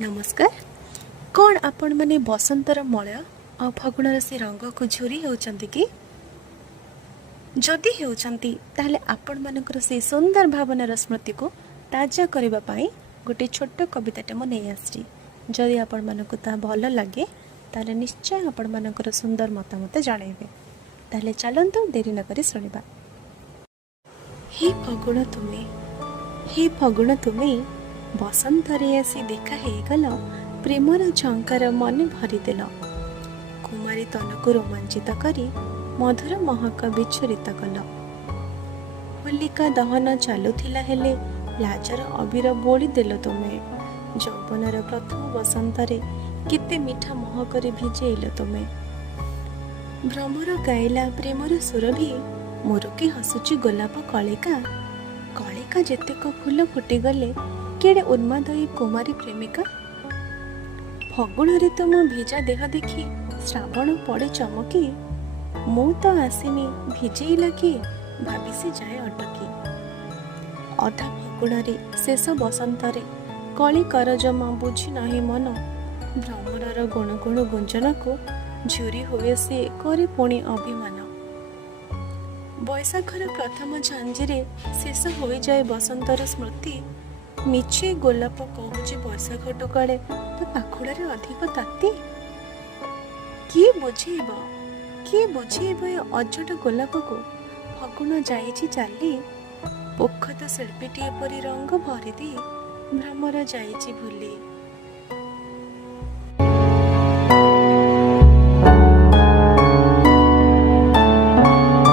नमस्कार। कौन आपण माने बसंतर मलय और फगुणर से रंग को झुरी होचंती कि जदि होचंती ताहले आपण मानकर से सुंदर भावनार स्मृति को ताजा करबा पई गोटे छोट कविताटे मु नै आछि। जदि आपण मानको ता भल लागे ताहले निश्चय आपण मानकर सुंदर मतामत जणाइबे। ताहले चलंतु देरी न करी सुनिबा। हे फगुण तुमे बसंतरे आसी देखा हेगल प्रेमर झंकार मन भरीदेल। कुमारी तनकु रोमांचित करी मधुर महक विच्छुरित कल। होलिका दहन चालुथिला हेले लाजर अबीर बोली देल तुमे। यौवनर प्रथम बसंतरे केते मीठा महकरे भिजेइल तुमे। भ्रमर गाइला प्रेमर सुरभि मोरके हसुची गोलाप कलिका। कलिका जेतेक फूल फुटिगले केड़े उन्मादयी कुमारी प्रेमिका। फगुण रे तुम भिजा देह देखी श्रावण पड़े चमकी। मु तो आसिनी भिजेइला कि भाभी से जाए अटकी। अधा फगुण रे शेष बसंत रे कली कर जमा बुझी नहीं मन। भ्रमरर गुण गुण गुंजन को झुरी हुए से करे पुणी अभिमान। बैशाखर प्रथम झांझीरे शेष हो जाए बसंतर स्मृति। मिछे गोलाप कहूची बैशाख टुकाड़े तो पाखुड़े अधिक ताती। किए बुझेब अजट गोलाप को फगुण जाइछि चाली। पोखत शिल्पीटीए परी रंग भरी दी भ्रमर जाइछि भूली।